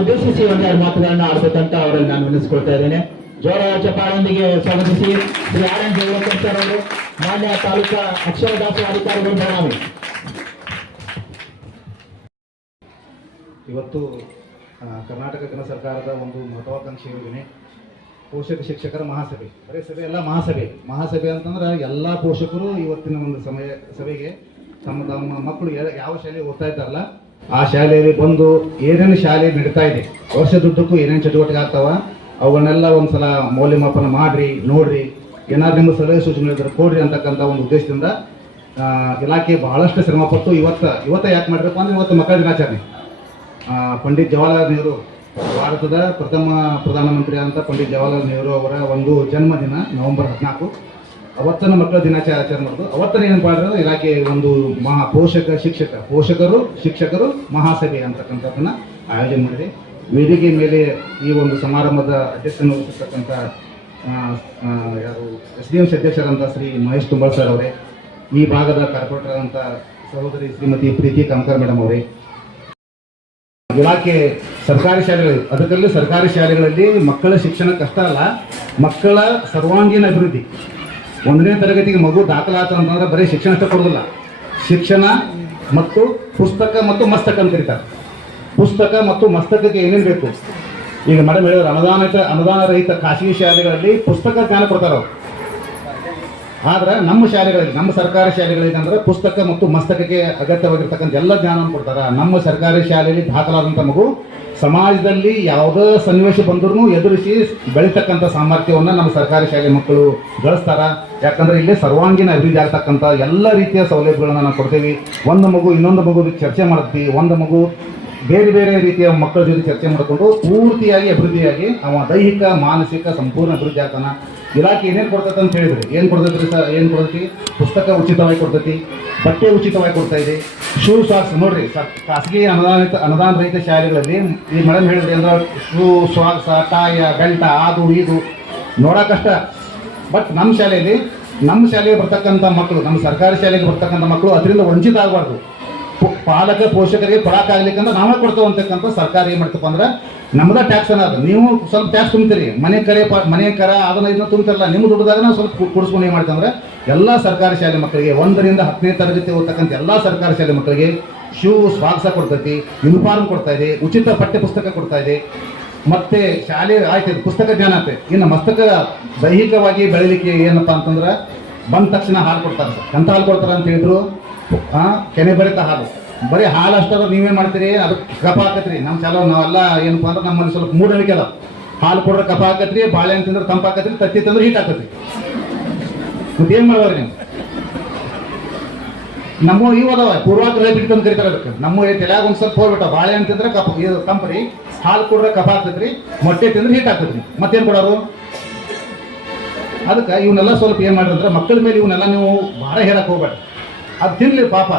ಉದ್ದೇಶಿಸಿ ಒಂದೆರಡು ಮಾತುಗಳನ್ನ ಆಡ್ಬೇಕಂತ ಅವರಲ್ಲಿ ನಾನು ವಿನಿಸ್ಕೊಳ್ತಾ ಇದ್ದೇನೆ. ಜೋರ ಚಪ್ಪಾಳೊಂದಿಗೆ ಸ್ವಾಗತಿಸಿ. ಶ್ರೀ ಆರ್ ಎನ್ ಮಾನ್ಯ ತಾಲೂಕಾ ಅಕ್ಷರದಾಸ ಅಧಿಕಾರಿಗಳು ಬೆಳಗಾವಿ ಇವತ್ತು ಕರ್ನಾಟಕ ಸರ್ಕಾರದ ಒಂದು ಮಹತ್ವಾಕಾಂಕ್ಷಿ ಯೋಜನೆ, ಪೋಷಕ ಶಿಕ್ಷಕರ ಮಹಾಸಭೆ. ಬರೀ ಸಭೆ ಎಲ್ಲ ಮಹಾಸಭೆ. ಮಹಾಸಭೆ ಅಂತಂದ್ರೆ ಎಲ್ಲ ಪೋಷಕರು ಇವತ್ತಿನ ಒಂದು ಸಮಯ, ಸಭೆಗೆ ತಮ್ಮ ತಮ್ಮ ಮಕ್ಕಳು ಯಾವ ಶಾಲೆ ಓದ್ತಾ ಇದ್ದಾರಲ್ಲ ಆ ಶಾಲೆಯಲ್ಲಿ ಬಂದು ಏನೇನು ಶಾಲೆ ನಡೀತಾ ಇದೆ? ವರ್ಷದುದ್ದಕ್ಕೂ ಏನೇನು ಚಟುವಟಿಕೆ ಆಗ್ತಾವ? ಅವುಗಳನ್ನೆಲ್ಲ ಒಂದ್ಸಲ ಮೌಲ್ಯಮಾಪನ ಮಾಡ್ರಿ, ನೋಡ್ರಿ. ಏನಾದ್ರು ನಿಮ್ಮ ಸಲಹೆ ಸೂಚನೆ ಕೊಡ್ರಿ ಅಂತಕ್ಕಂಥ ಒಂದು ಉದ್ದೇಶದಿಂದ ಇಲಾಖೆ ಬಹಳಷ್ಟು ಶ್ರಮಪಟ್ಟು ಇವತ್ತ ಇವತ್ತ ಯಾಕೆ ಮಾಡಿರಪ್ಪ ಅಂದ್ರೆ ಇವತ್ತು ಮಕ್ಕಳ ದಿನಾಚರಣೆ. ಪಂಡಿತ್ ಜವಾಹರ್ಲಾಲ್ ನೆಹರು, ಭಾರತದ ಪ್ರಥಮ ಪ್ರಧಾನಮಂತ್ರಿ ಅಂತ ಪಂಡಿತ್ ಜವಾಹರ್ಲಾಲ್ ನೆಹರು ಅವರ ಒಂದು ಜನ್ಮದಿನ, ನವೆಂಬರ್ ಹದಿನಾಲ್ಕು. ಅವತ್ತನ ಮಕ್ಕಳ ದಿನಾಚರಣೆ ಆಚರಣೆ ಮಾಡೋದು. ಅವತ್ತನ ಏನಪ್ಪ ಅಂದ್ರೆ ಇಲಾಖೆ ಒಂದು ಮಹಾ ಪೋಷಕ ಶಿಕ್ಷಕ, ಪೋಷಕರು, ಶಿಕ್ಷಕರು ಮಹಾಸಭೆ ಅಂತಕ್ಕಂಥದ್ದನ್ನ ಆಯೋಜನೆ ಮಾಡಿದೆ. ವೇದಿಕೆ ಮೇಲೆ ಈ ಒಂದು ಸಮಾರಂಭದ ಅಧ್ಯಕ್ಷನ ವಹಿಸಿರ್ತಕ್ಕಂಥ ಯಾರು, ಎಸ್ ಡಿ ಎಂ ಅಧ್ಯಕ್ಷರಂತ ಶ್ರೀ ಮಹೇಶ್ ತುಂಬಾಳ್ ಸರ್ ಅವರೇ, ಈ ಭಾಗದ ಕಾರ್ಪೊರೇಟರ್ ಅಂತ ಸಹೋದರಿ ಶ್ರೀಮತಿ ಪ್ರೀತಿ ಕಾಮಕರ್ ಮೇಡಮ್ ಅವರೇ, ಇಲಾಖೆ ಸರ್ಕಾರಿ ಶಾಲೆಗಳು ಅದಕ್ಕಲ್ಲೂ ಸರ್ಕಾರಿ ಶಾಲೆಗಳಲ್ಲಿ ಮಕ್ಕಳ ಶಿಕ್ಷಣ ಕಷ್ಟ ಅಲ್ಲ, ಮಕ್ಕಳ ಸರ್ವಾಂಗೀಣ ಅಭಿವೃದ್ಧಿ. ಒಂದನೇ ತರಗತಿಗೆ ಮಗು ದಾಖಲಾತ ಅಂತಂದ್ರೆ ಬರೀ ಶಿಕ್ಷಣ ಅಷ್ಟೇ ಕೊಡೋದಿಲ್ಲ. ಶಿಕ್ಷಣ ಮತ್ತು ಪುಸ್ತಕ ಮತ್ತು ಮಸ್ತಕ ಅಂತ ಕರೀತಾರೆ. ಪುಸ್ತಕ ಮತ್ತು ಮಸ್ತಕಕ್ಕೆ ಏನೇನು ಬೇಕು? ಈಗ ಮೇಡಮ್ ಹೇಳಿದ್ರು, ಅನುದಾನ ಅನುದಾನ ರಹಿತ ಖಾಸಗಿ ಶಾಲೆಗಳಲ್ಲಿ ಪುಸ್ತಕ ಜ್ಞಾನ ಕೊಡ್ತಾರೆ ಅವರು. ಆದ್ರೆ ನಮ್ಮ ಶಾಲೆಗಳಲ್ಲಿ, ನಮ್ಮ ಸರ್ಕಾರಿ ಶಾಲೆಗಳಲ್ಲಿ ಅಂದ್ರೆ ಪುಸ್ತಕ ಮತ್ತು ಮಸ್ತಕಕ್ಕೆ ಅಗತ್ಯವಾಗಿರ್ತಕ್ಕಂಥ ಎಲ್ಲ ಜ್ಞಾನವನ್ನು ಕೊಡ್ತಾರ. ನಮ್ಮ ಸರ್ಕಾರಿ ಶಾಲೆಯಲ್ಲಿ ದಾಖಲಾದಂಥ ಮಗು ಸಮಾಜದಲ್ಲಿ ಯಾವುದೇ ಸನ್ನಿವೇಶ ಬಂದರೂ ಎದುರಿಸಿ ಬೆಳಿತಕ್ಕಂಥ ಸಾಮರ್ಥ್ಯವನ್ನು ನಮ್ಮ ಸರ್ಕಾರಿ ಶಾಲೆ ಮಕ್ಕಳು ಗಳಿಸ್ತಾರ. ಯಾಕಂದ್ರೆ ಇಲ್ಲಿ ಸರ್ವಾಂಗೀಣ ಅಭಿವೃದ್ಧಿ ಆಗ್ತಕ್ಕಂಥ ಎಲ್ಲ ರೀತಿಯ ಸೌಲಭ್ಯಗಳನ್ನ ನಾವು ಕೊಡ್ತೀವಿ. ಒಂದು ಮಗು ಇನ್ನೊಂದು ಮಗು ಚರ್ಚೆ ಮಾಡ್ತೀವಿ. ಒಂದು ಮಗು ಬೇರೆ ಬೇರೆ ರೀತಿಯ ಮಕ್ಕಳ ಜೊತೆ ಚರ್ಚೆ ಮಾಡಿಕೊಂಡು ಪೂರ್ತಿಯಾಗಿ ಅಭಿವೃದ್ಧಿಯಾಗಿ ಅವ ದೈಹಿಕ, ಮಾನಸಿಕ ಸಂಪೂರ್ಣ ಅಭಿವೃದ್ಧಿ ಆಗ್ತಾನ. ಇಲಾಖೆ ಏನೇನು ಕೊಡ್ತೈತೆ ಅಂತ ಹೇಳಿದ್ರಿ. ಏನು ಕೊಡ್ತೈತ್ರಿ ಸರ್? ಏನು ಕೊಡ್ತೈತಿ? ಪುಸ್ತಕ ಉಚಿತವಾಗಿ ಕೊಡ್ತೈತಿ, ಬಟ್ಟೆ ಉಚಿತವಾಗಿ ಕೊಡ್ತಾ ಇದೆ. ಶೂ ಸಾಕ್ಸ್ ನೋಡ್ರಿ ಸರ್ ಖಾಸಗಿ ಅನುದಾನಿತ ಅನುದಾನ ರಹಿತ ಶಾಲೆಗಳಲ್ಲಿ ಈ ಮೇಡಮ್ ಹೇಳಿದ್ರಿ ಅಂದ್ರೆ ಶೂ, ಸಾಕ್ಸ ಟಾಯ ಬೆಲ್ಟ ಅದು ಇದು ನೋಡೋಕಷ್ಟ ಬಟ್ ನಮ್ಮ ಶಾಲೆಯಲ್ಲಿ ನಮ್ಮ ಶಾಲೆಗೆ ಬರ್ತಕ್ಕಂಥ ಮಕ್ಕಳು ನಮ್ಮ ಸರ್ಕಾರಿ ಶಾಲೆಗೆ ಬರ್ತಕ್ಕಂಥ ಮಕ್ಕಳು ಅದರಿಂದ ವಂಚಿತ ಆಗಬಾರ್ದು. ಪಾಲಕ ಪೋಷಕರಿಗೆ ಕೊಡಕ್ಕಾಗ್ಲಿಕ್ಕಂದ್ರೆ ನಾವೇ ಕೊಡ್ತೇವೆ ಅಂತಕ್ಕಂಥ ಸರ್ಕಾರ ಏನು ಮಾಡ್ತಪ್ಪ ಅಂದ್ರೆ ನಮ್ದ ಟ್ಯಾಕ್ಸ್ ಅನ್ನೋದು ನೀವು ಸ್ವಲ್ಪ ಟ್ಯಾಕ್ಸ್ ತುಂಬ್ತೀರಿ. ಮನೆ ಕರೆ ಪ- ಮನೆ ಕರ ಅದನ್ನ ಇದನ್ನ ತುಂಬ್ತಿರಲ್ಲ. ನಿಮ್ಮ ದುಡ್ಡದಾಗ ನಾವು ಸ್ವಲ್ಪ ಕೊಡಿಸ್ಕೊಂಡು ಏನು ಮಾಡ್ತಂದ್ರೆ ಎಲ್ಲ ಸರ್ಕಾರಿ ಶಾಲೆ ಮಕ್ಕಳಿಗೆ ಒಂದರಿಂದ ಹತ್ತನೇ ತರಗತಿ ಓದ್ತಕ್ಕಂಥ ಎಲ್ಲ ಸರ್ಕಾರಿ ಶಾಲೆ ಮಕ್ಕಳಿಗೆ ಶೂ ಸ್ವಾಗಸ ಕೊಡ್ತೈತಿ ಯೂನಿಫಾರ್ಮ್ ಕೊಡ್ತಾ ಇದೆ ಉಚಿತ ಪಠ್ಯ ಪುಸ್ತಕ ಕೊಡ್ತಾ ಇದೆ ಮತ್ತೆ ಶಾಲೆ, ಆಯ್ತು ಪುಸ್ತಕ ಜ್ಞಾನ ಆಯ್ತು ಇನ್ನು ಮಸ್ತಕ ದೈಹಿಕವಾಗಿ ಬೆಳಿಲಿಕ್ಕೆ ಏನಪ್ಪಾ ಅಂತಂದ್ರೆ ಬಂದ ತಕ್ಷಣ ಹಾಲು ಕೊಡ್ತಾರೆ. ಎಂತ ಹಾಲು ಕೊಡ್ತಾರೆ ಅಂತ ಹೇಳಿದ್ರು ಕೆನೆ ಬರಿತ ಹಾಲು. ಬರೀ ಹಾಲು ಅಷ್ಟಾದ್ರೆ ನೀವೇನ್ ಮಾಡ್ತೀರಿ? ಅದು ಕಪ ಹಾಕತ್ರಿ. ನಮ್ಮ ಚಲೋ ನಾವೆಲ್ಲ ಏನಪ್ಪಾ ಅಂದ್ರೆ ನಮ್ಮಲ್ಲಿ ಸ್ವಲ್ಪ ಮೂಢನಂಬಿಕೆ ಅದ. ಹಾಲು ಕೊಡ್ರೆ ಕಪ ಹಾಕತ್ರಿ, ಬಾಳೆಹಣ್ಣು ತಿಂದ್ರೆ ತಂಪು ಹಾಕತ್ರಿ, ತತ್ತಿ ತಂದ್ರೆ ಹೀಟ್ ಹಾಕತ್ರಿ. ಮತ್ತೆ ಏನು ಮಾಡುವಾರಿ ನೀವು? ನಮ್ಮ ಇವು ಅದಾವ, ಪೂರ್ವಾಗ್ರಹ ಬಿಟ್ಟು ಅಂತ ಕರಿತಾರೆ ಅದಕ್ಕೆ. ನಮ್ಮ ತಲೆಯಾಗ ಒಂದು ಸ್ವಲ್ಪ ಹೋಗ್ಬಿಟ್ಟ, ಬಾಳೆಹಣ್ಣು ತಿಂದ್ರೆ ಕಪ ಇದು ತಂಪ್ರಿ ಹಾಲು ಕೊಡ್ರೆ ಕಫ ಹಾಕತ್ರಿ, ಮೊಟ್ಟೆ ತಿಂದ್ರೆ ಹೀಟ್ ಹಾಕತ್ರಿ. ಮತ್ತೇನು ಕೊಡೋರು? ಅದಕ್ಕೆ ಇವನ್ನೆಲ್ಲ ಸ್ವಲ್ಪ ಏನು ಮಾಡ್ರಿ ಅಂದ್ರೆ, ಮಕ್ಕಳ ಮೇಲೆ ಇವನ್ನೆಲ್ಲ ನೀವು ಭಾರ ಹೇಳಕ್ ಹೋಗ್ಬೇಡ ಅದು ತಿನ್ಲಿ ಪಾಪ.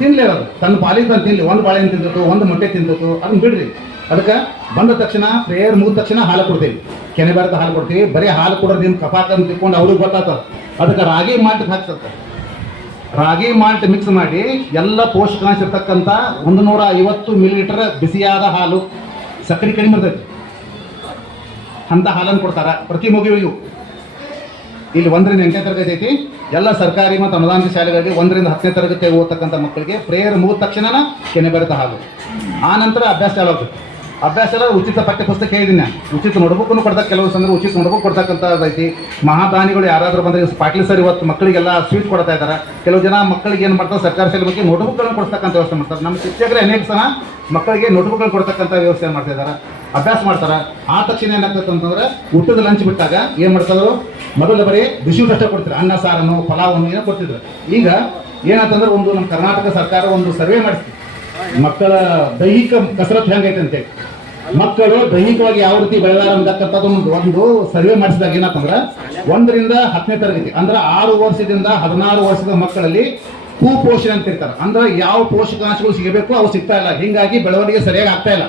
ತಿನ್ಲಿ ಅದು ತನ್ನ ಪಾಲಿಗೆ ತಂದು ತಿನ್ಲಿ. ಒಂದು ಬಾಳೆಹಣ್ಣು ತಿಂತಿತ್ತು ಒಂದು ಮೊಟ್ಟೆ ತಿಂತಿತ್ತು ಅದನ್ನ ಬಿಡ್ರಿ. ಅದಕ್ಕೆ ಬಂದ ತಕ್ಷಣ ಪ್ರೇಯರ್ ಮುಗಿದ ತಕ್ಷಣ ಹಾಲು ಕೊಡ್ತೀವಿ. ಕೆನೆ ಬರದ ಹಾಲು ಕೊಡ್ತೀವಿ. ಬರೀ ಹಾಲು ಕೊಡೋದು ನಿಮ್ಮ ಕಫ ಅಂತ ತಿಳ್ಕೊಂಡು ಅವ್ರಿಗೆ ಗೊತ್ತಾಗ್ತದ ಅದಕ್ಕೆ ರಾಗಿ ಮಾಲ್ಟ್ ಹಾಕ್ತದೆ ರಾಗಿ ಮಾಲ್ಟ್ ಮಿಕ್ಸ್ ಮಾಡಿ ಎಲ್ಲ ಪೋಷಕಾಂಶ ಇರ್ತಕ್ಕಂಥ ಒಂದು ನೂರ ಐವತ್ತು ಮಿಲಿಲೀಟರ್ ಬಿಸಿಯಾದ ಹಾಲು. ಸಕ್ಕರೆ ಕಡಿಮೆ ಇರ್ತೈತಿ ಅಂತ ಹಾಲನ್ನು ಕೊಡ್ತಾರ. ಪ್ರತಿ ಮಗುವಿಗೂ. ಇಲ್ಲಿ ಒಂದರಿಂದ ಎಂಟನೇ ತರಗತಿ ಐತಿ. ಎಲ್ಲ ಸರ್ಕಾರಿ ಮತ್ತು ಅನುದಾನಿತ ಶಾಲೆಗಳಿಗೆ ಒಂದರಿಂದ ಹತ್ತನೇ ತರಗತಿ ಓದ್ತಕ್ಕಂಥ ಮಕ್ಕಳಿಗೆ ಪ್ರೇಯರ್ ಮುಗಿದ ತಕ್ಷಣ ಕೆನೆ ಬೆರೆತ ಹಾಲು ಆ ನಂತರ ಅಭ್ಯಾಸ ಆಗ್ತದೆ ಅಭ್ಯಾಸ ಉಚಿತ ಪಠ್ಯ ಪುಸ್ತಕ ಹೇಳಿದ್ದೀನಿ ನಾನು. ಉಚಿತ ನೋಡ್ಬುಕ್ಕನ್ನು ಕೊಡ್ತಾ ಕೆಲವು ಸಂದರ್ಭ ಉಚಿತ ನೋಡ್ಬುಕ್ ಕೊಡ್ತಕ್ಕಂಥದ್ದು ಐತಿ. ಮಹಾದಾನಿಗಳು ಯಾರಾದರೂ ಬಂದರೆ ಪಾಟೀಲ್ ಸರ್ ಇವತ್ತು ಮಕ್ಕಳಿಗೆಲ್ಲ ಸ್ವೀಟ್ ಕೊಡ್ತಾ ಇದ್ದಾರೆ ಕೆಲವು ಜನ ಮಕ್ಕಳಿಗೆ ಏನು ಮಾಡ್ತಾರೆ? ಸರ್ಕಾರಿ ಶಾಲೆ ಬಗ್ಗೆ ನೋಟ್ಬುಕ್ಗಳನ್ನು ಕೊಡ್ತಕ್ಕಂಥ ವ್ಯವಸ್ಥೆ ಮಾಡ್ತಾರೆ. ನಮ್ಮ ಶಿಕ್ಷಕರೇ ಅನೇಕ ಸಹ ಮಕ್ಕಳಿಗೆ ನೋಟ್ಬುಕ್ಗಳು ಕೊಡ್ತಕ್ಕಂಥ ವ್ಯವಸ್ಥೆ ಮಾಡ್ತಾ ಇದ್ದಾರೆ ಅಭ್ಯಾಸ ಮಾಡ್ತಾರೆ. ಆ ತಕ್ಷಣ ಏನಾಗ್ತದೆ ಅಂತಂದ್ರೆ ಊಟದ ಲಂಚ್ ಬಿಟ್ಟಾಗ ಏನು ಮಾಡ್ತಾರೆ ಮೊದಲು ಬರೀ ಬಿಸಿ ಊಟ ಅಷ್ಟೇ ಕೊಡ್ತಾರೆ ಅನ್ನ, ಸಾರನ್ನು, ಪಲಾವನ್ನು ಏನೋ ಕೊಡ್ತಿದ್ರು. ಈಗ ಏನಂತಂದ್ರೆ ಒಂದು ನಮ್ಮ ಕರ್ನಾಟಕ ಸರ್ಕಾರ ಒಂದು ಸರ್ವೆ ಮಾಡಿಸ್ತು. ಮಕ್ಕಳ ದೈಹಿಕ ಕಸರತ್ತು ಹೆಂಗೈತೆ ಅಂತೇಳಿ. ಮಕ್ಕಳು ದೈಹಿಕವಾಗಿ ಯಾವ ರೀತಿ ಬೆಳೆದಾರ ಅಂತಕ್ಕಂಥದ್ದು ಒಂದು ಸರ್ವೆ ಮಾಡಿಸಿದಾಗ ಏನಪ್ಪಂದ್ರೆ ಒಂದರಿಂದ ಹತ್ತನೇ ತರಗತಿ, ಅಂದ್ರೆ ಆರು ವರ್ಷದಿಂದ ಹದಿನಾರು ವರ್ಷದ ಮಕ್ಕಳಲ್ಲಿ ಕುಪೋಷಣೆ ಅಂತ ಇರ್ತಾರೆ. ಅಂದ್ರೆ ಯಾವ ಪೋಷಕಾಂಶಗಳು ಸಿಗಬೇಕು ಅವು ಸಿಗ್ತಾ ಇಲ್ಲ. ಹಿಂಗಾಗಿ ಬೆಳವಣಿಗೆ ಸರಿಯಾಗಿ ಆಗ್ತಾ ಇಲ್ಲ.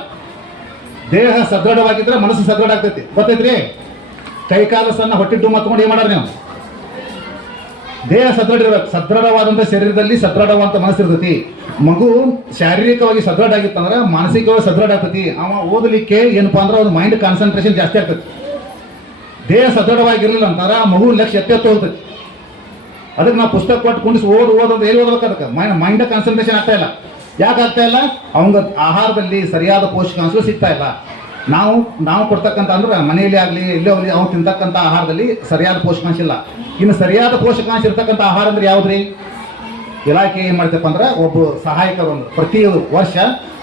ದೇಹ ಸದೃಢವಾಗಿದ್ರೆ ಮನಸ್ಸು ಸದೃಢ ಆಗ್ತೈತಿ. ಗೊತ್ತೈತ್ರಿ? ಕೈ ಕಾಲು ಸಣ್ಣ ಹೊಟ್ಟೆ ಮತ್ಕೊಂಡು ಏನ್ ಮಾಡ್ರಿ ನೀವು? ದೇಹ ಸದೃಢ ಇರ್ಬೇಕು ಸದೃಢವಾದಂತ ಶರೀರದಲ್ಲಿ ಸದೃಢವಾದಂತ ಮನಸ್ಸು ಇರ್ತೈತಿ ಮಗು ಶಾರೀರಿಕವಾಗಿ ಸದೃಢ ಆಗಿತ್ತಂದ್ರೆ ಮಾನಸಿಕವಾಗಿ ಸದೃಢ ಆಗ್ತೈತಿ ಅವ ಓದಲಿಕ್ಕೆ ಏನಪ್ಪ ಅಂದ್ರೆ ಅವ್ನ ಮೈಂಡ್ ಕಾನ್ಸಂಟ್ರೇಷನ್ ಜಾಸ್ತಿ ಆಗ್ತೈತಿ. ದೇಹ ಸದೃಢವಾಗಿರ್ಲಿಲ್ಲ ಅಂತಾರ ಮಗು ಲಕ್ಷ್ಯ ಎತ್ತ ಹೋಗ್ತೈತಿ ಅದಕ್ಕೆ ನಾವು ಪುಸ್ತಕ ಕೊಟ್ಟು ಕುಣಿಸಿ ಓದು ಓದೋದು ಎಲ್ಲಿ ಓದ್ಬೇಕು ಅದಕ್ಕೆ? ಮೈಂಡ್ ಕಾನ್ಸಂಟ್ರೇಷನ್ ಆಗ್ತಾ ಇಲ್ಲ. ಯಾಕೆ ಆಗ್ತಾ ಇಲ್ಲ? ಅವಂಗ ಆಹಾರದಲ್ಲಿ ಸರಿಯಾದ ಪೋಷಕಾಂಶಗಳು ಸಿಗ್ತಾ ಇಲ್ಲ. ನಾವು ನಾವು ಕೊಡ್ತಕ್ಕಂಥ ಅಂದ್ರೆ ಮನೆಯಲ್ಲಿ ಆಗಲಿ ಎಲ್ಲೇ ಹೋಗಲಿ ಅವ್ನು ತಿಂತಕ್ಕಂಥ ಆಹಾರದಲ್ಲಿ ಸರಿಯಾದ ಪೋಷಕಾಂಶ ಇಲ್ಲ ಇನ್ನು ಸರಿಯಾದ ಪೋಷಕಾಂಶ ಇರ್ತಕ್ಕಂಥ ಆಹಾರ ಅಂದ್ರೆ ಯಾವ್ದ್ರಿ? ಇಲಾಖೆ ಏನ್ ಮಾಡ್ತಪ್ಪ ಅಂದ್ರೆ ಒಬ್ಬ ಸಹಾಯಕರು ಒಂದು ಪ್ರತಿ ವರ್ಷ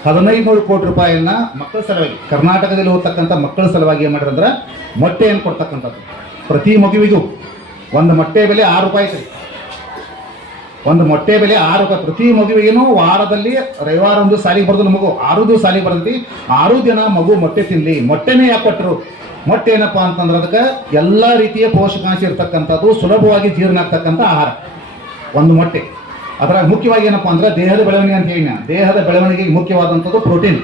ಹದಿನೈದು ನೂರು ಕೋಟಿ ರೂಪಾಯಿಯನ್ನ ಮಕ್ಕಳ ಸಲುವಾಗಿ, ಕರ್ನಾಟಕದಲ್ಲಿ ಹೋಗ್ತಕ್ಕಂಥ ಮಕ್ಕಳ ಸಲುವಾಗಿ ಏನ್ ಮಾಡಿದ್ರೆ ಮೊಟ್ಟೆಯನ್ನು ಕೊಡ್ತಕ್ಕಂಥದ್ದು. ಪ್ರತಿ ಮಗುವಿಗೂ ಒಂದು ಮೊಟ್ಟೆ ಬೆಲೆ ಆರು ರೂಪಾಯಿ ಒಂದು ಮೊಟ್ಟೆ ಬೆಲೆ ಆರು ಪ್ರತಿ ಮಗುವಿಗೇನು ವಾರದಲ್ಲಿ ರವಿವಾರ ಒಂದು ಸಾಲಿಗೆ ಬರೋದಿಲ್ಲ ಮಗು ಆರು ದಿವಸ ಸಾಲಿಗೆ ಬರ್ತೈತಿ ಆರು ದಿನ ಮಗು ಮೊಟ್ಟೆ ತಿನ್ಲಿ. ಮೊಟ್ಟೆನೇ ಯಾಕೆ ಕೊಟ್ಟರು ಮೊಟ್ಟೆ ಏನಪ್ಪಾ ಅಂತಂದ್ರೆ ಅದಕ್ಕೆ ಎಲ್ಲ ರೀತಿಯ ಪೋಷಕಾಂಶ ಇರ್ತಕ್ಕಂಥದ್ದು, ಸುಲಭವಾಗಿ ಜೀರ್ಣ ಆಗ್ತಕ್ಕಂಥ ಆಹಾರ. ಒಂದು ಮೊಟ್ಟೆ. ಅದರ ಮುಖ್ಯವಾಗಿ ಏನಪ್ಪಾ ಅಂದ್ರೆ ದೇಹದ ಬೆಳವಣಿಗೆ ಅಂತ ಹೇಳಿ ದೇಹದ ಬೆಳವಣಿಗೆಗೆ ಮುಖ್ಯವಾದಂಥದ್ದು ಪ್ರೋಟೀನ್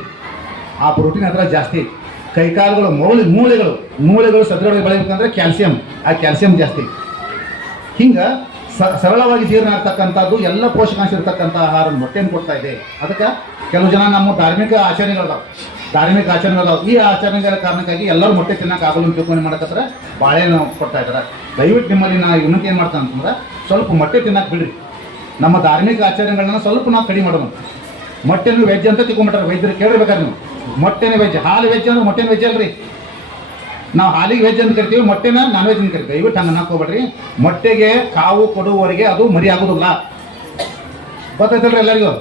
ಆ ಪ್ರೋಟೀನ್ ಅದರ ಜಾಸ್ತಿ. ಕೈಕಾಲುಗಳು, ಮೂಳೆ, ಮೂಳೆಗಳು. ಮೂಳೆಗಳು ಸದೃಢವಾಗಿ ಬೆಳಿಬೇಕಂದ್ರೆ ಕ್ಯಾಲ್ಸಿಯಂ ಆ ಕ್ಯಾಲ್ಸಿಯಂ ಜಾಸ್ತಿ. ಹಿಂಗ ಸರಳವಾಗಿ ಜೀರ್ಣ ಆಗ್ತಕ್ಕಂಥದ್ದು ಎಲ್ಲ ಪೋಷಕಾಂಶ ಇರ್ತಕ್ಕಂಥ ಆಹಾರ ಹೊಟ್ಟೆಯನ್ನು ಕೊಡ್ತಾ ಇದೆ. ಅದಕ್ಕೆ ಕೆಲವು ಜನ ನಮ್ಮ ಧಾರ್ಮಿಕ ಆಚರಣೆಗಳದಾವ. ಧಾರ್ಮಿಕ ಆಚರಣೆಗಳದಾವ. ಈ ಆಚರಣೆಗಳ ಕಾರಣಕ್ಕಾಗಿ ಎಲ್ಲರೂ ಮೊಟ್ಟೆ ತಿನ್ನಕ್ಕೆ ಆಗಲು ತಿಳ್ಕೊಂಡು ಮಾಡಕತ್ರ ಬಾಳೆಹಣ್ಣು ಕೊಡ್ತಾ ಇದ್ದಾರೆ ದಯವಿಟ್ಟು ನಿಮ್ಮಲ್ಲಿ ನಾ ಇನ್ನೊಂದು ಏನು ಮಾಡ್ತಾನೆ ಅಂತಂದ್ರೆ ಸ್ವಲ್ಪ ಮೊಟ್ಟೆ ತಿನ್ನಕ್ಕೆ ಬಿಡ್ರಿ. ನಮ್ಮ ಧಾರ್ಮಿಕ ಆಚರಣೆಗಳನ್ನ ಸ್ವಲ್ಪ ನಾವು ಕಡಿಮೆ ಮಾಡೋಣ. ಮೊಟ್ಟೆನೂ ವೆಜ್ ಅಂತ ತಿಳ್ಕೊಂಬಿಟ್ಟಾರೆ ವೈದ್ಯರು ಕೇಳಿರ್ಬೇಕಾದ್ರೆ ನೀವು. ಮೊಟ್ಟೆನೇ ವೆಜ್. ಹಾಲು ವೆಜ್ ಅಂದ್ರೆ ಮೊಟ್ಟೆನ ವೆಜ್ ಅಲ್ರಿ. ನಾವು ಹಾಲಿಗೆ ವೆಜ್ ಅಂತ ಕರಿತೀವಿ, ಮೊಟ್ಟೆನ ನಾನ್ ವೆಜ್ ಅಂತ ಕರಿತೀವಿ. ಇವತ್ತು ಹಂಗೆ ಹಾಕೋಬೇಡ್ರಿ ಮೊಟ್ಟೆಗೆ ಕಾವು ಕೊಡುವವರೆಗೆ ಅದು ಮರಿ ಆಗೋದಿಲ್ಲ. ಗೊತ್ತಾಯ್ತಲ್ರಿ ಎಲ್ಲರಿಗೂ?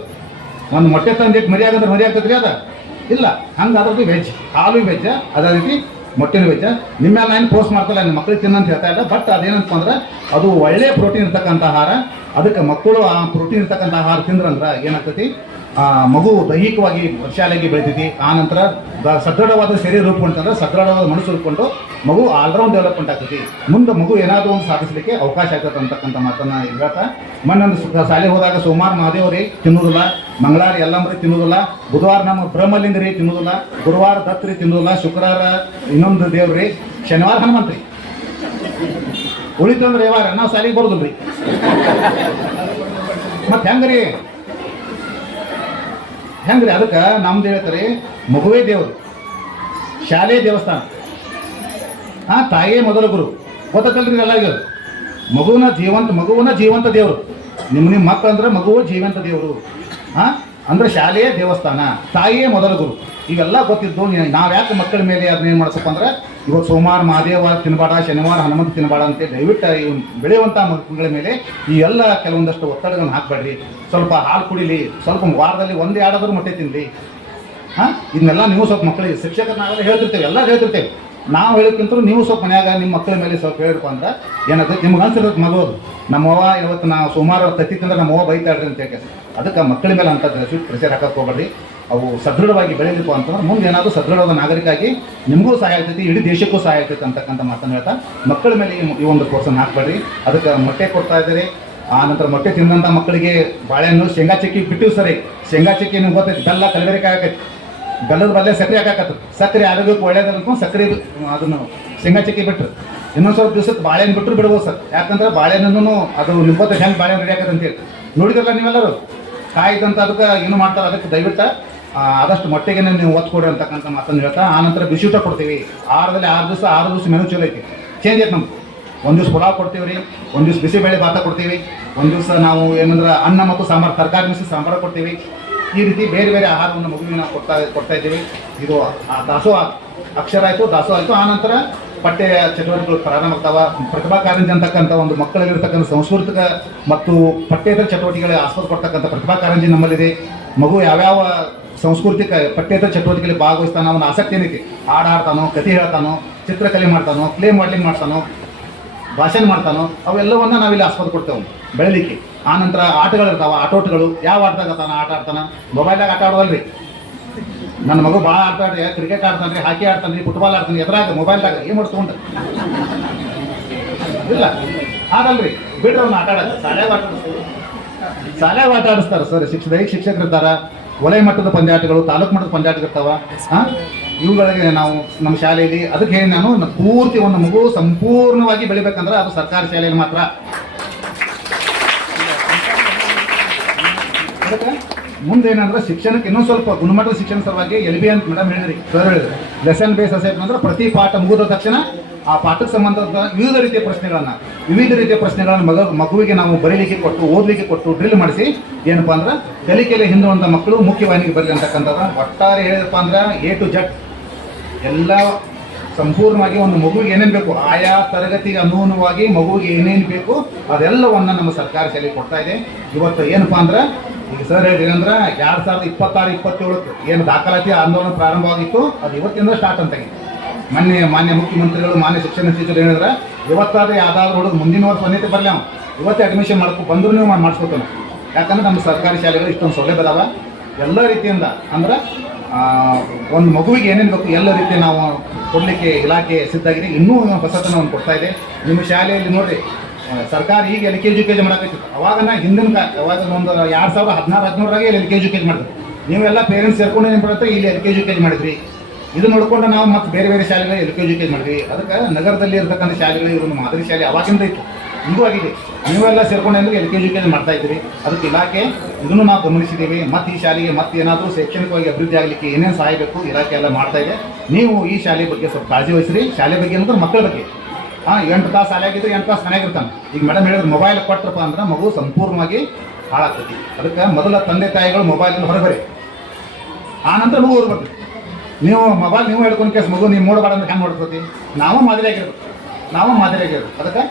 ಒಂದು ಮೊಟ್ಟೆ ತಂದಿಟ್ಟು ಮರಿ ಆಗಂದ್ರೆ ಮರಿ ಆಗ್ತದ್ರಿ ಅದ? ಇಲ್ಲ ಹಂಗೆ ಅದ್ರದ್ದು ವೆಜ್ ಹಾಲು ವೆಜ್ ಅದೇ ರೀತಿ ಮೊಟ್ಟೆನೂ ವೆಜ್ ನಿಮ್ಮೆಲ್ಲ ಏನು ಪೋಸ್ಟ್ ಮಾಡ್ತಲ್ಲ ನಿಮ್ಮ ಮಕ್ಕಳಿಗೆ ತಿನ್ನಂತ ಹೇಳ್ತಾ ಇಲ್ಲ ಬಟ್ ಅದೇನಂತ ಅಂದ್ರೆ, ಅದು ಒಳ್ಳೆ ಪ್ರೋಟೀನ್ ಇರ್ತಕ್ಕಂಥ ಆಹಾರ. ಅದಕ್ಕೆ ಮಕ್ಕಳು ಆ ಪ್ರೋಟೀನ್ ಇರ್ತಕ್ಕಂಥ ಆಹಾರ ತಿಂದ್ರಂದ್ರೆ ಏನಾಗ್ತೈತಿ? ಮಗು ದೈಹಿಕವಾಗಿ ಶಾಲೆಗೆ ಬೆಳಿತೈತಿ. ಆ ನಂತರ ಸದೃಢವಾದ ಶರೀರ ರೂಪುಂಟಂದ್ರೆ ಸದೃಢವಾದ ಮನಸ್ಸು ರೂಪಕೊಂಡು ಮಗು ಆಲ್ರೌಂಡ್ ಡೆವಲಪ್ಮೆಂಟ್ ಆಗ್ತೈತಿ. ಮುಂದೆ ಮಗು ಏನಾದರೂ ಒಂದು ಸಾಧಿಸಲಿಕ್ಕೆ ಅವಕಾಶ ಆಗ್ತದೆ ಅಂತಕ್ಕಂಥ ಮಾತನ್ನ ಹೇಳ್ತಾ, ಮಣ್ಣನ್ನು ಶಾಲೆಗೆ ಹೋದಾಗ ಸೋಮವಾರ ಮಹಾದೇವರಿ ತಿನ್ನುವುದಿಲ್ಲ ಮಂಗಳವಾರ ಎಲ್ಲಂಬರಿ ತಿನ್ನುವುದಿಲ್ಲ ಬುಧವಾರ ನಮ್ಮ ಬ್ರಹ್ಮಲಿಂಗರಿ ತಿನ್ನುವುದಿಲ್ಲ ಗುರುವಾರ ದತ್ತರಿ ತಿನ್ನುವುದಿಲ್ಲ ಶುಕ್ರವಾರ ಇನ್ನೊಂದು ದೇವ್ರಿ ಶನಿವಾರ ಹನುಮಂತ್ರಿ ಉಳಿತಂದ್ರೆ ಯಾವಾರ ನಾವು ಶಾಲೆಗೆ ಬರೋದಿಲ್ರಿ. ಮತ್ತೆ ಹೆಂಗ್ರಿ? ಹೆಂಗ್ರಿ ಅದಕ್ಕೆ ನಮ್ದು ಹೇಳ್ತಾರೆ ಮಗುವೇ ದೇವರು. ಶಾಲೆ ದೇವಸ್ಥಾನ. ಹಾ, ತಾಯಿಯೇ ಮೊದಲ ಗುರು. ಗೊತ್ತಲ್ರಿ ಇದು ಮಗುವನ ಜೀವಂತ ಮಗುವನ ಜೀವಂತ ದೇವರು. ನಿಮ್ಮ ನಿಮ್ಮ ಮಕ್ಕಳು ಅಂದ್ರೆ ಮಗುವು ಜೀವಂತ ದೇವರು. ಹಾ, ಅಂದ್ರೆ ಶಾಲೆಯೇ ದೇವಸ್ಥಾನ. ತಾಯಿಯೇ ಮೊದಲ ಗುರು. ಇವೆಲ್ಲ ಗೊತ್ತಿದ್ದು ನಾವ್ಯಾಕೆ ನಾವ್ ಯಾಕೆ ಮಕ್ಕಳ ಮೇಲೆ ಅದನ್ನ ಏನ್ ಮಾಡ್ಸಪ್ಪ ಅಂದ್ರೆ ಇವತ್ತು ಸೋಮವಾರ ಮಹಾದೇವ, ತಿನ್ಬೇಡ, ಶನಿವಾರ, ಹನುಮಂತ ತಿನ್ಬೇಡ ಅಂತ ದಯವಿಟ್ಟು ಈ ಬೆಳೆಯುವಂತ ಮಕ್ಕಳ ಮೇಲೆ ಈ ಎಲ್ಲ ಕೆಲವೊಂದಷ್ಟು ಒತ್ತಡಗಳನ್ನ ಹಾಕ್ಬೇಡ್ರಿ. ಸ್ವಲ್ಪ ಹಾಲು ಕುಡಿಲಿ, ಸ್ವಲ್ಪ ವಾರದಲ್ಲಿ ಒಂದೇ ಆಡಾದ್ರೂ ಮೊಟ್ಟೆ ತಿನ್ಲಿ. ಹಾ? ಇದನ್ನೆಲ್ಲ ನೀವು ಸ್ವಲ್ಪ ಮಕ್ಕಳಿಗೆ ಶಿಕ್ಷಕರನ್ನಾಗಲೇ ಹೇಳ್ತಿರ್ತೇವೆ ಎಲ್ಲ ಹೇಳ್ತಿರ್ತೇವೆ. ನಾವು ಹೇಳೋಕ್ಕಿಂತ ನೀವು ಸ್ವಲ್ಪ ಮನ್ಯಾಗ ನಿಮ್ಮ ಮಕ್ಕಳ ಮೇಲೆ ಸ್ವಲ್ಪ ಹೇಳಿಪ್ಪ ಅಂದ್ರೆ, ಏನದ, ನಿಮ್ಗೆ ಅನ್ಸಿರುತ್ತೆ ಮಗೋದು ನಮ್ಮವ್ವ ಇವತ್ತು ನಾವು ಸುಮಾರು ತತ್ತಿ ತಿಂದ್ರೆ ನಮ್ಮವ್ವ ಬೈತಾಡ್ರಿ ಅಂತ ಹೇಳಿ ಅದಕ್ಕೆ ಮಕ್ಕಳ ಮೇಲೆ ಅಂತ ಪ್ರೆಷರ್ ಹಾಕಕ್ಕೆ ಹೋಗ್ಬೇಡ್ರಿ. ಅವು ಸದೃಢವಾಗಿ ಬೆಳೆಯಬೇಕು ಅಂತಂದ್ರೆ ಮುಂದೆ ಏನಾದರೂ ಸದೃಢವಾದ ನಾಗರಿಕಾಗಿ ನಿಮಗೂ ಸಹಾಯ ಆಗ್ತೈತಿ, ಇಡೀ ದೇಶಕ್ಕೂ ಸಹಾಯ ಆಗ್ತೈತೆ ಅಂತಕ್ಕಂಥ ಮಾತನ್ನು ಹೇಳ್ತಾ, ಮಕ್ಕಳ ಮೇಲೆ ಈ- ಒಂದು ಕೋರ್ಸನ್ನು ಹಾಕ್ಬೇಡ್ರಿ. ಅದಕ್ಕೆ ಮೊಟ್ಟೆ ಕೊಡ್ತಾ ಇದ್ದಾರೆ. ಆ ನಂತರ ಮೊಟ್ಟೆ ತಿಂದಂಥ ಮಕ್ಕಳಿಗೆ ಬಾಳೆಹಣ್ಣು ಶೇಂಗಾ ಚಕ್ಕಿ ಬಿಟ್ಟಿವಿ ಸರಿ. ಶೇಂಗಾ ಚಕ್ಕಿ ನಿಮ್ಗೆ ಗೊತ್ತೈತಿ, ಬೆಲ್ಲ ಕಲಬೇರಿಕೆ ಆಗೈತಿ ಬೆಲ್ಲದ ಬದಲೇ ಸಕ್ಕರೆ ಹಾಕಾಕತ್ತು ಸಕ್ಕರೆ ಆರೋಗ್ಯಕ್ಕೆ ಒಳ್ಳೇದಲ್ಲ ಅನ್ಕೊಂಡು ಸಕ್ಕರೆ ಅದನ್ನು ಶೇಂಗಾ ಚಕ್ಕಿ ಬಿಟ್ಟರು ಇನ್ನೊಂದು ಸ್ವಲ್ಪ ದಿವಸಕ್ಕೆ ಬಾಳೆಹಣ್ಣು ಬಿಟ್ಟರು ಬಿಡ್ಬೋದು ಸರ್. ಯಾಕಂದ್ರೆ ಬಾಳೆಹಣ್ಣು ಅದು ನಿಂಬತ್ತ ಹೆಂಗೆ ಬಾಳೆಹಣ್ಣು ರೆಡಿ ಅಂತೇಳಿ ನೋಡಿದ್ರಲ್ಲ ನೀವೆಲ್ಲರೂ? ಕಾಯ್ದಂತ ಅದಕ್ಕೆ ಏನು ಮಾಡ್ತಾರೆ? ಅದಕ್ಕೆ ದಯವಿಟ್ಟು ಆದಷ್ಟು ಮೊಟ್ಟೆಗೆ ನೀವು ಒತ್ತು ಕೊಡ್ರಿ ಅಂತಕ್ಕಂಥ ಮಾತನ್ನು ಹೇಳ್ತಾ, ಆ ನಂತರ ಬಿಸಿ ಊಟ ಕೊಡ್ತೀವಿ. ಆರದಲ್ಲಿ ಆರು ದಿವಸ ಆರು ದಿವಸ ಮೆನು ಚಲೋ ಐತಿ. ಚೇಂಜ್ ಐತೆ ನಮ್ಗೆ ಒಂದು ದಿವಸ ಪುಲಾವ್ ಕೊಡ್ತೀವಿ ರೀ, ಒಂದು ದಿವ್ಸ ಬಿಸಿಬೇಳೆ ಭಾತ ಕೊಡ್ತೀವಿ. ಒಂದು ದಿವಸ ನಾವು ಏನಂದ್ರೆ ಅನ್ನ ಮತ್ತು ಸಾಂಬಾರು, ತರಕಾರಿ ಮಿಸಿ ಸಾಂಬಾರು ಕೊಡ್ತೀವಿ. ಈ ರೀತಿ ಬೇರೆ ಬೇರೆ ಆಹಾರವನ್ನು ಮಗುವಿನ ಕೊಡ್ತಾ ಕೊಡ್ತಾ ಇದ್ದೀವಿ. ಇದು ಆ ದಾಸೋಹ ಅಕ್ಷರ ಆಯಿತು ದಾಸೋಹ ಆಯಿತು. ಆನಂತರ ಪಠ್ಯ ಚಟುವಟಿಕೆಗಳು ಪ್ರಾರಂಭ ಆಗ್ತಾವ. ಪ್ರತಿಭಾ ಕಾರಂಜಿ ಅಂತಕ್ಕಂಥ ಒಂದು ಮಕ್ಕಳಲ್ಲಿರ್ತಕ್ಕಂಥ ಸಾಂಸ್ಕೃತಿಕ ಮತ್ತು ಪಠ್ಯೇತರ ಚಟುವಟಿಕೆಗಳಿಗೆ ಆಸ್ಪದ ಕೊಡ್ತಕ್ಕಂಥ ಪ್ರತಿಭಾ ಕಾರಂಜಿ ನಮ್ಮಲ್ಲಿದೆ. ಮಗು ಯಾವ್ಯಾವ ಸಾಂಸ್ಕೃತಿಕ ಪಠ್ಯೇತರ ಚಟುವಟಿಕೆಯಲ್ಲಿ ಭಾಗವಹಿಸ್ತಾನೆ ಅವನ ಆಸಕ್ತಿ ಏನೈತಿ? ಹಾಡು ಹಾಡ್ತಾನೋ ಕಥೆ ಹೇಳ್ತಾನೋ, ಚಿತ್ರಕಲೆ ಮಾಡ್ತಾನೋ ಕ್ಲೇ ಮಾಡ್ಲಿಂಗ್ ಮಾಡ್ತಾನೋ, ಭಾಷಣ ಮಾಡ್ತಾನೋ, ಅವೆಲ್ಲವನ್ನ ನಾವಿಲ್ಲಿ ಆಸ್ಪದ ಕೊಡ್ತೇವೆ ಬೆಳಲಿಕ್ಕೆ. ಆನಂತರ ಆಟಗಳು ಆಟಗಳಿರ್ತಾವ ಆಟೋಟಗಳು ಯಾವ ಆಟದಾಗ ತಾನ ಆಟ ಆಡ್ತಾನ? ಮೊಬೈಲ್ದಾಗ ಆಟ ಆಡೋದಲ್ರಿ ನನ್ನ ಮಗು ಭಾಳ ಆಟ ಆಡ್ರಿ ಕ್ರಿಕೆಟ್ ಆಡ್ತಾನ್ರಿ ಹಾಕಿ ಆಡ್ತಾನ್ರಿ ಫುಟ್ಬಾಲ್ ಆಡ್ತಾನೆ, ಎದ್ರಾಗ ಮೊಬೈಲ್ದಾಗ ಏನು ಮಾಡ್ತೊಂಡ ಇಲ್ಲ. ಆಡಲ್ರಿ ಬಿಡ್ರಿ ಅವ್ನು ಆಟ ಆಡೋದು ಶಾಲ್ಯಾಗ ಆಟ ಶಾಲೆ ಮಾತಾಡಿಸ್ತಾರ ಸರ್ ಶಿಕ್ಷ ದೈಹಿಕ ಶಿಕ್ಷಕರು ಇರ್ತಾರ. ವಲಯ ಮಟ್ಟದ ಪಂದ್ಯಾಟಗಳು ತಾಲೂಕು ಮಟ್ಟದ ಪಂದ್ಯಾಟಗಳಿರ್ತಾವ ಇರ್ತಾವ. ಇವುಗಳಿಗೆ ನಾವು ನಮ್ಮ ಶಾಲೆಯಲ್ಲಿ ಅದಕ್ಕೆ ಹೇಳಿ ನಾನು ಪೂರ್ತಿ ಒಂದು ಮಗು ಸಂಪೂರ್ಣವಾಗಿ ಬೆಳಿಬೇಕಂದ್ರೆ ಅದು ಸರ್ಕಾರಿ ಶಾಲೆಯಲ್ಲಿ ಮಾತ್ರ. ಮುಂದೇನಂದ್ರೆ ಶಿಕ್ಷಣಕ್ಕೆ ಇನ್ನೊಂದು ಸ್ವಲ್ಪ ಗುಣಮಟ್ಟದ ಶಿಕ್ಷಣ ಸಲುವಾಗಿ ಎಲ್ ಬಿ ಅಂತ ಮೇಡಮ್ ಹೇಳಿದ್ರಿ. ಸರ್ ಹೇಳಿದ್ರಿ. ಲೆಸನ್ ಬೇಸ್ ಅಸೆಪ್ ಅಂದ್ರೆ ಪ್ರತಿ ಪಾಠ ಮುಗಿದ ತಕ್ಷಣ ಆ ಪಾಠಕ್ಕೆ ಸಂಬಂಧದ ವಿವಿಧ ರೀತಿಯ ಪ್ರಶ್ನೆಗಳನ್ನು, ವಿವಿಧ ರೀತಿಯ ಪ್ರಶ್ನೆಗಳನ್ನು ಮಗ, ಮಗುವಿಗೆ ನಾವು ಬರೀಲಿಕ್ಕೆ ಕೊಟ್ಟು, ಓದಲಿಕ್ಕೆ ಕೊಟ್ಟು ಡ್ರಿಲ್ ಮಾಡಿಸಿ, ಏನಪ್ಪ ಅಂದ್ರೆ ಕಲಿಕೆಯಲ್ಲಿ ಹಿಂದುವಂಥ ಮಕ್ಕಳು ಮುಖ್ಯವಾಹಿನಿಗೆ ಬರಲಿ ಅಂತಕ್ಕಂಥದ್ದು ಒಟ್ಟಾರೆ ಹೇಳಿದಪ್ಪ ಅಂದ್ರೆ ಎ ಟು ಜಡ್ ಎಲ್ಲ ಸಂಪೂರ್ಣವಾಗಿ ಒಂದು ಮಗುವಿಗೆ ಏನೇನು ಬೇಕು, ಆಯಾ ತರಗತಿಗೆ ಅನುಗುಣವಾಗಿ ಮಗುವಿಗೆ ಏನೇನು ಬೇಕು, ಅದೆಲ್ಲವನ್ನ ನಮ್ಮ ಸರ್ಕಾರ ಶಾಲೆ ಕೊಡ್ತಾ ಇದೆ. ಇವತ್ತು ಏನಪ್ಪ ಅಂದ್ರೆ, ಈಗ ಸರ್ ಹೇಳಿದ್ರೆ ಅಂದ್ರೆ ಎರಡು ಸಾವಿರದ ಇಪ್ಪತ್ತಾರು ಇಪ್ಪತ್ತೇಳು ಏನು ದಾಖಲಾತಿ ಆಂದೋಲನ ಪ್ರಾರಂಭವಾಗಿತ್ತು, ಅದು ಇವತ್ತಿಂದ ಸ್ಟಾರ್ಟ್ ಅಂತಾಗಿದೆ ಮಾನ್ಯ ಮಾನ್ಯ ಮುಖ್ಯಮಂತ್ರಿಗಳು ಮಾನ್ಯ ಶಿಕ್ಷಣ ಸಚಿವರು ಹೇಳಿದ್ರೆ ಇವತ್ತಾದ್ರೆ ಯಾವ್ದಾದ್ರು ಹುಡುಗ ಮುಂದಿನ ವರ್ಷ ಬಂದೈತೆ ಬರಲಿ ಅವ್ನು ಇವತ್ತೇ ಅಡ್ಮಿಷನ್ ಮಾಡ್ಕೊ ಬಂದ್ರು ನೀವು ಮಾಡಿಸ್ಕೊತಾನೆ. ಯಾಕಂದ್ರೆ ನಮ್ಮ ಸರ್ಕಾರಿ ಶಾಲೆಗಳು ಇಷ್ಟೊಂದು ಸೌಲಭ್ಯ ಅದಾವ. ಎಲ್ಲ ರೀತಿಯಿಂದ ಅಂದ್ರೆ ಒಂದು ಮಗುವಿಗೆ ಏನೇನು ಬೇಕು ಎಲ್ಲ ರೀತಿ ನಾವು ಕೊಡಲಿಕ್ಕೆ ಇಲಾಖೆ ಸಿದ್ಧಾಗಿದೆ. ಇನ್ನೂ ಹೊಸತನವನ್ನು ಕೊಡ್ತಾ ಇದೆ. ನಿಮ್ಮ ಶಾಲೆಯಲ್ಲಿ ನೋಡ್ರಿ ಆ, ಸರ್ಕಾರ ಈಗ L K G K G ಮಾಡಕತ್ತಿತ್ತು ನಾ ಹಿಂದಿನ ಕಾ ಅವಾಗ ಒಂದು ಎರಡು ಸಾವಿರದ ಹದಿನಾರು ಹದಿನೇಳರಾಗೆ L K G K G ಮಾಡಿದ್ರು. ನೀವೆಲ್ಲ ಪೇರೆಂಟ್ಸ್ ಸೇರ್ಕೊಂಡು ಏನು ಮಾಡುತ್ತೆ ಇಲ್ಲಿ L K G K G ಮಾಡಿದ್ರಿ. ಇದು ನೋಡ್ಕೊಂಡು ನಾವು ಮತ್ತೆ ಬೇರೆ ಬೇರೆ ಶಾಲೆಗಳು ಎಲ್ ಕೆ ಜಿ ಕೆ ಮಾಡಿದ್ವಿ. ಅದಕ್ಕೆ ನಗರದಲ್ಲಿ ಇರತಕ್ಕಂಥ ಶಾಲೆಗಳು ಇದೊಂದು ಮಾದರಿ ಶಾಲೆ ಅವಾಗಿಂದ ಇತ್ತು. ಹಿಂಗೂ ಆಗಿದೆ. ನೀವೆಲ್ಲ ಸೇರ್ಕೊಂಡು ಅಂದ್ರೆ ಎಲ್ ಕೆ ಜಿ ಕೆ ಮಾಡ್ತಾ ಇದ್ದೀರಿ. ಅದಕ್ಕೆ ಇಲಾಖೆ ಇದನ್ನು ನಾವು ಗಮನಿಸಿದ್ದೀವಿ. ಮತ್ತು ಈ ಶಾಲೆಗೆ ಮತ್ತೆ ಏನಾದರೂ ಶೈಕ್ಷಣಿಕವಾಗಿ ಅಭಿವೃದ್ಧಿ ಆಗಲಿಕ್ಕೆ ಏನೇನು ಸಹಾಯ ಬೇಕು ಇಲಾಖೆ ಎಲ್ಲ ಮಾಡ್ತಾ ಇದೆ. ನೀವು ಈ ಶಾಲೆ ಬಗ್ಗೆ ಸ್ವಲ್ಪ ಕಾಳಜಿ ವಹಿಸ್ರಿ. ಶಾಲೆ ಬಗ್ಗೆ ಅಂದ್ರೆ ಮಕ್ಕಳ ಬಗ್ಗೆ. ಹಾಂ, ಎಂಟು ತಾಸು ಆಗಿದ್ರೆ ಎಂಟು ತಾಸು ಮನೆಯಾಗಿರ್ತಾನೆ ಈಗ ಮೇಡಮ್ ಹೇಳಿದ್ರೆ ಮೊಬೈಲ್ ಕೊಟ್ಟರಪ್ಪ ಅಂದ್ರೆ ಮಗು ಸಂಪೂರ್ಣವಾಗಿ ಹಾಳಾಗ್ತದೆ ಅದಕ್ಕೆ ಮೊದಲ ತಂದೆ ತಾಯಿಗಳು ಮೊಬೈಲಿಂದ ಹೊರಬರಿ ಆ ನಂತರ ಮಗು ಓದ್ಬೇಕು ನೀವು ಮೊಬೈಲ್ ನೀವು ಹೇಳ್ಕೊಂಡು ಕೇಸ್ ಮಗು, ನೀವು ನೋಡಬೇಡ ಅಂತ ಹೆಂಗೆ ನೋಡ್ಕೋತಿ? ನಾವು ಮಾದರಿ ಆಗಿರ್ಬೇಕು ನಾವು ಮಾದರಿ ಆಗಿರ್ಬೇಕು ಅದಕ್ಕೆ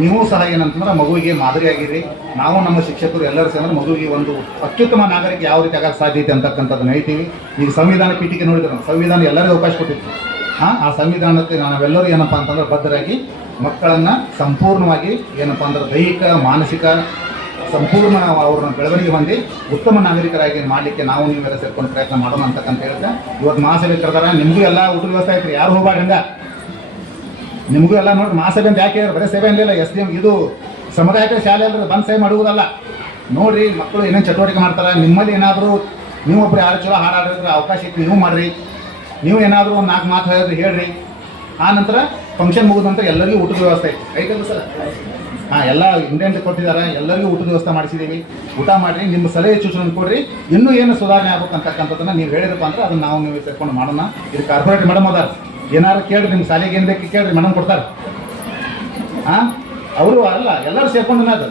ನೀವು ಸಹ ಏನಂತಂದ್ರೆ ಮಗುವಿಗೆ ಮಾದರಿ ಆಗಿರಿ. ನಾವು ನಮ್ಮ ಶಿಕ್ಷಕರು ಎಲ್ಲರೂ ಸೇರಿ ಮಗುವಿಗೆ ಒಂದು ಅತ್ಯುತ್ತಮ ನಾಗರಿಕ ಯಾವ ರೀತಿ ಆಗೋಕ್ಕೆ ಸಾಧ್ಯ ಐತೆ ಅಂತಕ್ಕಂಥದ್ದನ್ನ ಹೇಳ್ತೀವಿ. ಈಗ ಸಂವಿಧಾನ ಪೀಠಿಕೆ ನೋಡಿದ್ರೆ ಸಂವಿಧಾನ ಎಲ್ಲರಿಗೂ ಅವಕಾಶ ಕೊಟ್ಟಿತ್ತು. ಹಾಂ ಆ ಸಂವಿಧಾನಕ್ಕೆ ನಾವೆಲ್ಲರೂ ಏನಪ್ಪ ಅಂತಂದ್ರೆ ಬದ್ಧರಾಗಿ ಮಕ್ಕಳನ್ನು ಸಂಪೂರ್ಣವಾಗಿ ಏನಪ್ಪ ಅಂದ್ರೆ ದೈಹಿಕ, ಮಾನಸಿಕ ಸಂಪೂರ್ಣ ಅವ್ರನ್ನ ಬೆಳವಣಿಗೆ ಹೊಂದಿ ಉತ್ತಮ ನಾಗರಿಕರಾಗಿ ಮಾಡಲಿಕ್ಕೆ ನಾವು ನೀವೆಲ್ಲ ಸೇರ್ಕೊಂಡು ಪ್ರಯತ್ನ ಮಾಡೋಣ ಅಂತಕ್ಕಂತ ಹೇಳ್ತಾ, ಇವತ್ತು ಮಹಾಸಭೆ ಕರೆದಾರ, ನಿಮಗೂ ಎಲ್ಲ ಊಟದ ವ್ಯವಸ್ಥೆ ಐತ್ರಿ ಯಾರು ಹೋಗ್ಬಾರ್ದು ಹಂಗ? ನಿಮಗೂ ಎಲ್ಲ ನೋಡಿ ಮಹಾಸಭೆ ಅಂತ ಯಾಕೆ? ಬರೀ ಸೇವೆ ಅಂದಿಲ್ಲ ಎಸ್ ಡಿ ಎಂ, ಇದು ಸಮುದಾಯದ ಶಾಲೆ ಅಂದ್ರೆ ಬಂದು ಸೇವೆ ಮಾಡುವುದಲ್ಲ. ನೋಡ್ರಿ, ಮಕ್ಕಳು ಏನೇನು ಚಟುವಟಿಕೆ ಮಾಡ್ತಾರೆ, ನಿಮ್ಮಲ್ಲಿ ಏನಾದರೂ ನೀವೊಬ್ರು ಯಾರು ಚಲೋ ಹಾಡಾಡಿದ್ರೆ ಅವಕಾಶ ಇತ್ತು, ನೀವು ಮಾಡ್ರಿ. ನೀವು ಏನಾದರೂ ಒಂದು ನಾಲ್ಕು ಮಾತು ಹೇಳಿದ್ರೆ ಹೇಳ್ರಿ. ಆ ನಂತರ ಫಂಕ್ಷನ್ ಮುಗಿದ ನಂತರ ಎಲ್ಲರಿಗೂ ಊಟದ ವ್ಯವಸ್ಥೆ ಐತೆ ಐತಲ್ಲ ಸರ್? ಹಾಂ, ಎಲ್ಲ ಇಂಡಿಯನ್ ಕೊಟ್ಟಿದ್ದಾರೆ. ಎಲ್ಲರಿಗೂ ಊಟದ ವ್ಯವಸ್ಥೆ ಮಾಡಿಸಿದ್ದೀವಿ ಊಟ ಮಾಡಿರಿ, ನಿಮ್ಮ ಸಲಹೆ ಸೂಚನೆ ಕೊಡ್ರಿ. ಇನ್ನೂ ಏನು ಸುಧಾರಣೆ ಆಗ್ಬೇಕಂತಕ್ಕಂಥದ್ದನ್ನು ನೀವು ಹೇಳಿರಪ್ಪ ಅಂದ್ರೆ ಅದನ್ನ ನಾವು ನೀವು ಸೇರ್ಕೊಂಡು ಮಾಡೋಣ. ಇದು ಕಾರ್ಪೊರೇಟ್ ಮೇಡಮ್ ಅದಾರ. ಏನಾರು ಕೇಳ್ರಿ ನಿಮ್ಮ ಶಾಲೆಗೆ ಏನು ಬೇಕು ಕೇಳ್ರಿ ಮೇಡಮ್ ಕೊಡ್ತಾರೆ. ಹಾಂ, ಅವರು ಅಲ್ಲ, ಎಲ್ಲರೂ ಸೇರ್ಕೊಂಡು ಅದು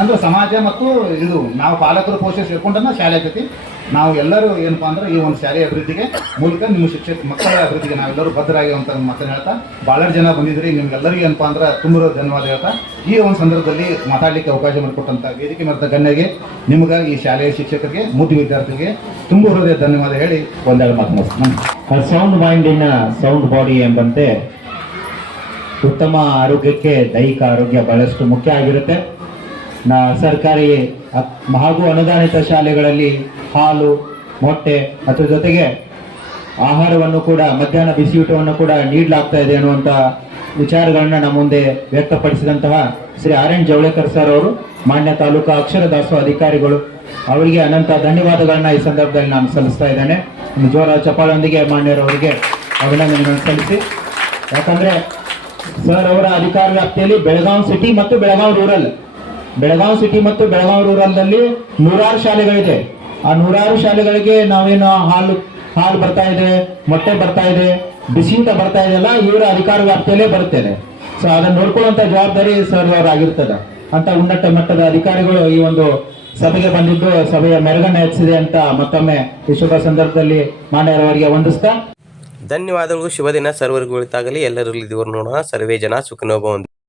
ಅಂದ್ರೆ ಸಮಾಜ ಮತ್ತು ಇದು ನಾವು ಪಾಲಕರು ಪೋಷಕರು ಸೇರ್ಕೊಂಡನ್ನ ಶಾಲೆ ಆಗ್ತೈತಿ ನಾವು ಎಲ್ಲರೂ ಏನಪ್ಪಾ ಅಂದ್ರೆ ಈ ಒಂದು ಶಾಲೆಯ ಅಭಿವೃದ್ಧಿಗೆ ಮೂಲಕ ನಿಮ್ಮ ಶಿಕ್ಷಕ ಮಕ್ಕಳ ಅಭಿವೃದ್ಧಿಗೆ ನಾವೆಲ್ಲರೂ ಭದ್ರಾಗಿ ಅಂತ ಮಾತನ್ನು ಹೇಳ್ತಾ ಭಾಳಷ್ಟು ಜನ ಬಂದಿದ್ರಿ ನಿಮ್ಗೆಲ್ಲರಿಗೂ ಏನಪ್ಪಾ ಅಂದ್ರೆ ತುಂಬಿರೋ ಧನ್ಯವಾದ ಹೇಳ್ತಾ. ಈ ಒಂದು ಸಂದರ್ಭದಲ್ಲಿ ಮಾತಾಡಲಿಕ್ಕೆ ಅವಕಾಶ ಮಾಡಿಕೊಟ್ಟಂತ ವೇದಿಕೆ ಮರದ ಗಣ್ಯಗೆ ನಿಮ್ಗೆ ಈ ಶಾಲೆಯ ಶಿಕ್ಷಕರಿಗೆ ಮುದ್ದು ವಿದ್ಯಾರ್ಥಿಗಳಿಗೆ ತುಂಬ ಹೃದಯ ಧನ್ಯವಾದ ಹೇಳಿ ಒಂದೆರಡು ಮಾತು ಮುಗಿಸ್ತೀನಿ. ಸೌಂಡ್ ಮೈಂಡಿನ ಸೌಂಡ್ ಬಾಡಿ ಎಂಬಂತೆ ಉತ್ತಮ ಆರೋಗ್ಯಕ್ಕೆ ದೈಹಿಕ ಆರೋಗ್ಯ ಬಹಳಷ್ಟು ಮುಖ್ಯ ಆಗಿರುತ್ತೆ. ನಾ ಸರ್ಕಾರಿ ಹಾಗೂ ಅನುದಾನಿತ ಶಾಲೆಗಳಲ್ಲಿ ಹಾಲು, ಮೊಟ್ಟೆ ಅದರ ಜೊತೆಗೆ ಆಹಾರವನ್ನು ಕೂಡ, ಮಧ್ಯಾಹ್ನ ಬಿಸಿಯೂಟವನ್ನು ಕೂಡ ನೀಡಲಾಗ್ತಾ ಇದೆ ಅನ್ನುವಂಥ ವಿಚಾರಗಳನ್ನ ನಮ್ಮ ಮುಂದೆ ವ್ಯಕ್ತಪಡಿಸಿದಂತಹ Shri R N Jawalekar sir ಅವರು, ಮಾನ್ಯ ತಾಲೂಕು ಅಕ್ಷರ ದಾಸೋಹ ಅಧಿಕಾರಿಗಳು, ಅವರಿಗೆ ಅನಂತ ಧನ್ಯವಾದಗಳನ್ನ ಈ ಸಂದರ್ಭದಲ್ಲಿ ನಾನು ಸಲ್ಲಿಸ್ತಾ ಇದ್ದೇನೆ. ಜೋರ ಚಪಾಲೊಂದಿಗೆ ಮಾನ್ಯರವರಿಗೆ ಅಭಿನಂದನೆಗಳನ್ನು ಸಲ್ಲಿಸಿ. ಯಾಕಂದ್ರೆ ಸರ್ ಅವರ ಅಧಿಕಾರ ವ್ಯಾಪ್ತಿಯಲ್ಲಿ ಬೆಳಗಾವಿ ಸಿಟಿ ಮತ್ತು ಬೆಳಗಾವಿ ರೂರಲ್ ಬೆಳಗಾವಿ ಸಿಟಿ ಮತ್ತು ಬೆಳಗಾವಿ ರೂರಲ್ನಲ್ಲಿ ನೂರಾರು ಶಾಲೆಗಳಿದೆ. ಆ ನೂರಾರು ಶಾಲೆಗಳಿಗೆ ನಾವೇನು ಹಾಲು ಹಾಲು ಬರ್ತಾ ಇದೆ, ಮೊಟ್ಟೆ ಬರ್ತಾ ಇದೆ ಬಿಸಿಯಿಂದ ಬರ್ತಾ ಇದೆಯಲ್ಲ ಇವರ ಅಧಿಕಾರ ವ್ಯಾಪ್ತಿಯಲ್ಲೇ ಬರುತ್ತೇನೆ. ಸೊ ಅದನ್ನ ನೋಡ್ಕೊಳ್ಳುವಂತ ಜವಾಬ್ದಾರಿ ಸರ್ ಅವರಾಗಿರ್ತದೆ ಅಂತ ಉನ್ನತ ಮಟ್ಟದ ಅಧಿಕಾರಿಗಳು ಈ ಒಂದು ಸಭೆಗೆ ಬಂದಿದ್ದು, ಸಭೆಯ ಮೆರಗನ್ನು ಹೆಚ್ಚಿದೆ ಅಂತ ಮತ್ತೊಮ್ಮೆ ಈ ಶುಭ ಸಂದರ್ಭದಲ್ಲಿ ಮಾನ್ಯರವರಿಗೆ ವಂದಿಸ್ತಾ ಧನ್ಯವಾದಗಳು. ಶುಭ ದಿನ ಸರ್ವರಿಗೂ ಉಳಿತಾಗಲಿ. ಎಲ್ಲರಲ್ಲಿ ಇಲ್ಲಿ ನೋಡೋಣ. ಸರ್ವೇ ಜನ ಸುಖನೋಭವಂತು